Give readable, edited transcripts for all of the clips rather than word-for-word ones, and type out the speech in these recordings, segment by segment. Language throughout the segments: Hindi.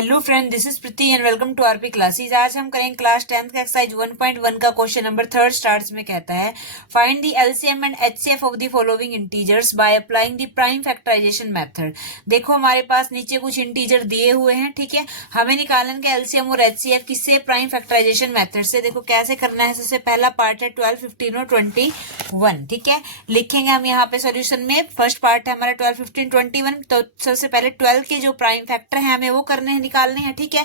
Hello friend, this is Preeti and welcome to RP classes. आज हम करेंगे क्लास 10th का एक्सरसाइज 1.1 का क्वेश्चन नंबर 3 स्टार्ट्स में कहता है find the LCM and HCF of the following integers by applying the prime factorisation method. देखो हमारे पास नीचे कुछ इंटीजर दिए हुए हैं, ठीक है। हमें निकालने का एलसीएम और एचसीएफ किससे? प्राइम फैक्टराइजेशन मेथड से। देखो कैसे करना है। सबसे पहला पार्ट है 12, 15 और 21, ठीक है। लिखेंगे हम यहाँ पे सोल्यूशन में। फर्स्ट पार्ट है हमारा 12, 15, 21। तो सबसे पहले 12 के जो प्राइम फैक्टर है हमें वो करने हैं, निकालने हैं, ठीक है।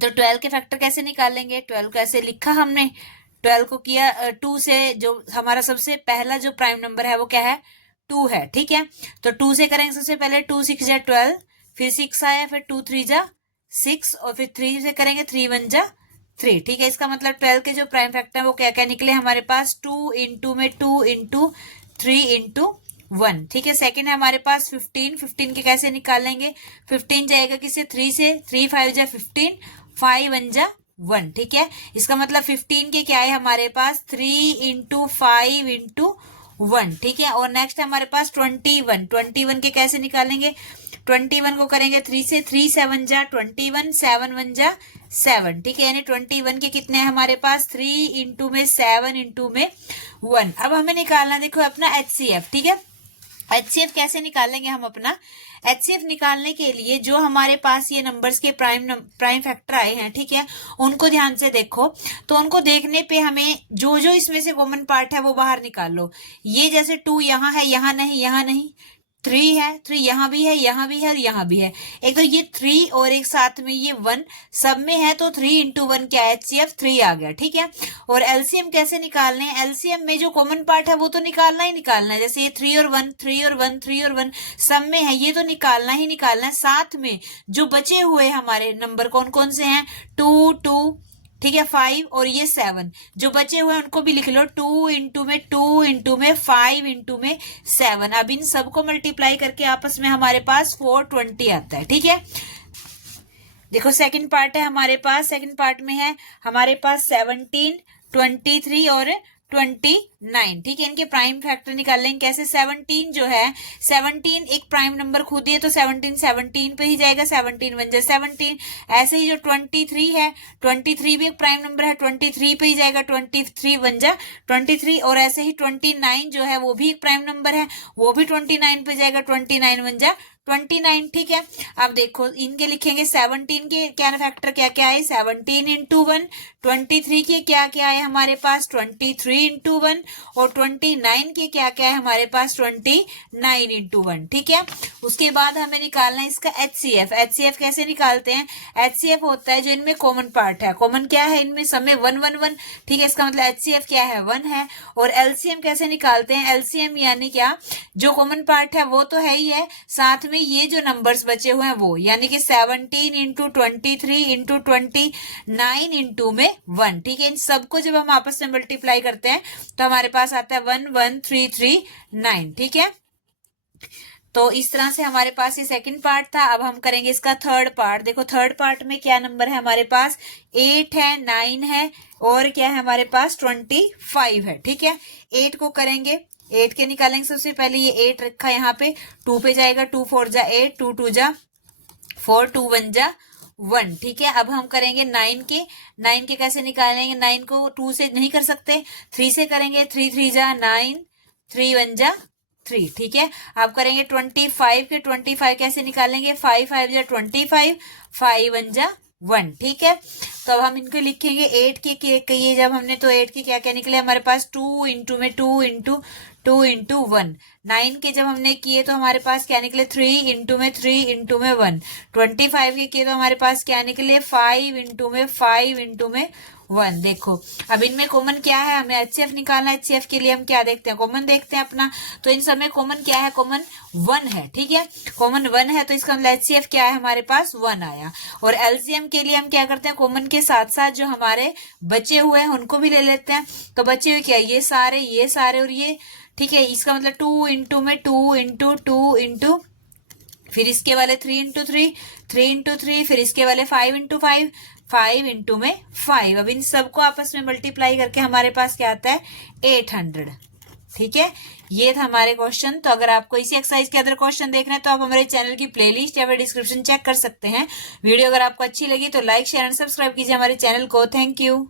तो 12 के फैक्टर कैसे निकालेंगे? 12 कैसे लिखा हमने? 12 को किया 2 से। जो हमारा सबसे पहला जो प्राइम नंबर है वो क्या है? 2 है, ठीक है। तो 2 से करेंगे सबसे पहले। 2 6 जा 12, फिर 6 आया, फिर 2 3 जा 6 और फिर 3 से करेंगे 3 1 जा 3, ठीक है। इसका मतलब 12 के जो प्राइम फैक्टर है वो क्या क्या निकले हमारे पास? 2 इंटू में 2 इंटू 3 इंटू 1, ठीक है। सेकंड है हमारे पास 15। 15 के कैसे निकालेंगे? 15 जाएगा किससे? 3 से। 3 5 जा 15, 5 1 जा 1, ठीक है। इसका मतलब 15 के क्या है हमारे पास? 3 इंटू 5 इंटू 1, ठीक है। और नेक्स्ट है हमारे पास 21। 21 के कैसे निकालेंगे? 21 को करेंगे 3 से। 3 7 जा 21, 7 1 जा 7, ठीक है। यानी 21 के कितने हैं हमारे पास? 3 इंटू में 7 इंटू में 1। अब हमें निकालना देखो अपना एचसीएफ, ठीक है। एचसीएफ कैसे निकालेंगे हम अपना? एचसीएफ निकालने के लिए जो हमारे पास ये नंबर्स के प्राइम फैक्टर आए हैं, ठीक है, उनको ध्यान से देखो। तो उनको देखने पे हमें जो जो इसमें से कॉमन पार्ट है वो बाहर निकाल लो। ये जैसे 2 यहाँ है, यहाँ नहीं, यहाँ नहीं। 3 है, 3 यहाँ भी है, यहाँ भी है और यहाँ भी है। एक तो ये 3 और एक साथ में ये 1 सब में है, तो 3 इंटू 1 क्या है? एचसीएफ 3 आ गया, ठीक है। और एलसीएम कैसे निकालने हैं? एलसीएम में जो कॉमन पार्ट है वो तो निकालना ही निकालना है। जैसे ये 3 और 1, 3 और 1, 3 और 1 सब में है, ये तो निकालना ही निकालना है। साथ में जो बचे हुए हमारे नंबर कौन कौन से हैं? 2 2, ठीक है, 5 और ये 7 जो बचे हुए हैं उनको भी लिख लो। 2 इंटू में 2 इंटू में 5 इंटू में 7। अब इन सबको मल्टीप्लाई करके आपस में हमारे पास 420 आता है, ठीक है। देखो सेकंड पार्ट है हमारे पास। सेकंड पार्ट में है हमारे पास 17, 23 और 29, ठीक है। इनके प्राइम फैक्टर निकाल लेंगे कैसे? 17 जो है, 17 एक प्राइम नंबर खुद ही है, तो 17 17 पे ही जाएगा। 17 1 जा 17। ऐसे ही जो 23 है, 23 भी एक प्राइम नंबर है, 23 पे ही जाएगा। 23 1 जा 23। और ऐसे ही 29 जो है वो भी एक प्राइम नंबर है, वो भी 29 पे जाएगा। 29 1 जा 29, ठीक है। अब देखो इनके लिखेंगे 17 के क्या फैक्टर क्या क्या है? 17 इंटू 1। 23 के क्या क्या है हमारे पास? 23 इंटू 1। और 29 के क्या क्या है हमारे पास? 29 इंटू 1, ठीक है। उसके बाद हमें निकालना है इसका एचसीएफ। एचसीएफ कैसे निकालते हैं? एचसीएफ होता है जो इनमें कॉमन पार्ट है। कॉमन क्या है इनमें? सब में 1 1 1, ठीक है। इसका मतलब एचसीएफ क्या है? 1 है। और एलसीएम कैसे निकालते हैं? एलसीएम यानी क्या? जो कॉमन पार्ट है वो तो है ही है, साथ में ये जो नंबर्स बचे हुए हैं वो, यानी कि 17 इंटू 23 इंटू 29 इंटू में 1, ठीक है। इन सबको जब हम आपस में मल्टीप्लाई करते हैं तो हमारे पास आता है 1 1 3 3 9, ठीक है। तो इस तरह से हमारे पास ये सेकंड पार्ट था। अब हम करेंगे इसका थर्ड पार्ट। देखो थर्ड पार्ट में क्या नंबर है हमारे पास? 8 है, 9 है और क्या है हमारे पास? 25 है, ठीक है। 8 को करेंगे, 8 के निकालेंगे सबसे पहले। ये 8 रखा यहाँ पे, 2 पे जाएगा। 2 4 जा 8, 2 2 जा 4, 2 1 जा 1, ठीक है। अब हम करेंगे 9 के। 9 के कैसे निकालेंगे? 9 को 2 से नहीं कर सकते, 3 से करेंगे। 3 3 जा 9, 3 1 जा 3, ठीक है। अब करेंगे 25 के। 25 कैसे निकालेंगे? 5 5 जा 25, 5 1 जा 1, ठीक है। तो अब हम इनको लिखेंगे 8 के ये जब हमने, तो 8 के क्या क्या निकले हमारे पास? 2 इंटू में 2 इंटू 2 इंटू 1। 9 के जब हमने किए तो हमारे पास क्या निकले? 3 इंटू में 3 इंटू में 1। 25 के किए तो हमारे पास क्या निकले? 5 इंटू में 5 इंटू में 1। देखो अब इनमें कॉमन क्या है? हमें एचसीएफ निकालना है। एचसीएफ के लिए हम क्या देखते हैं? कॉमन देखते हैं अपना। तो इन सब में कॉमन क्या है? कॉमन 1 है, ठीक है। कॉमन 1 है तो इसका मतलब एचसीएफ क्या है हमारे पास? 1 आया। और एलसीएम के लिए हम क्या करते हैं? कॉमन के साथ साथ जो हमारे बचे हुए हैं उनको भी ले लेते हैं। तो बचे हुए क्या? ये सारे और ये, ठीक है। इसका मतलब 2 इंटू में 2 इंटू 2 इंटू, फिर इसके वाले 3 इंटू 3, 3 इंटू 3, फिर इसके वाले 5 इंटू 5, 5 इंटू में 5। अब इन सबको आपस में मल्टीप्लाई करके हमारे पास क्या आता है? 800, ठीक है, ये था हमारे क्वेश्चन। तो अगर आपको इसी एक्सरसाइज के अदर क्वेश्चन देखना है तो आप हमारे चैनल की प्लेलिस्ट या फिर डिस्क्रिप्शन चेक कर सकते हैं। वीडियो अगर आपको अच्छी लगी तो लाइक शेयर एंड सब्सक्राइब कीजिए हमारे चैनल को। Thank you.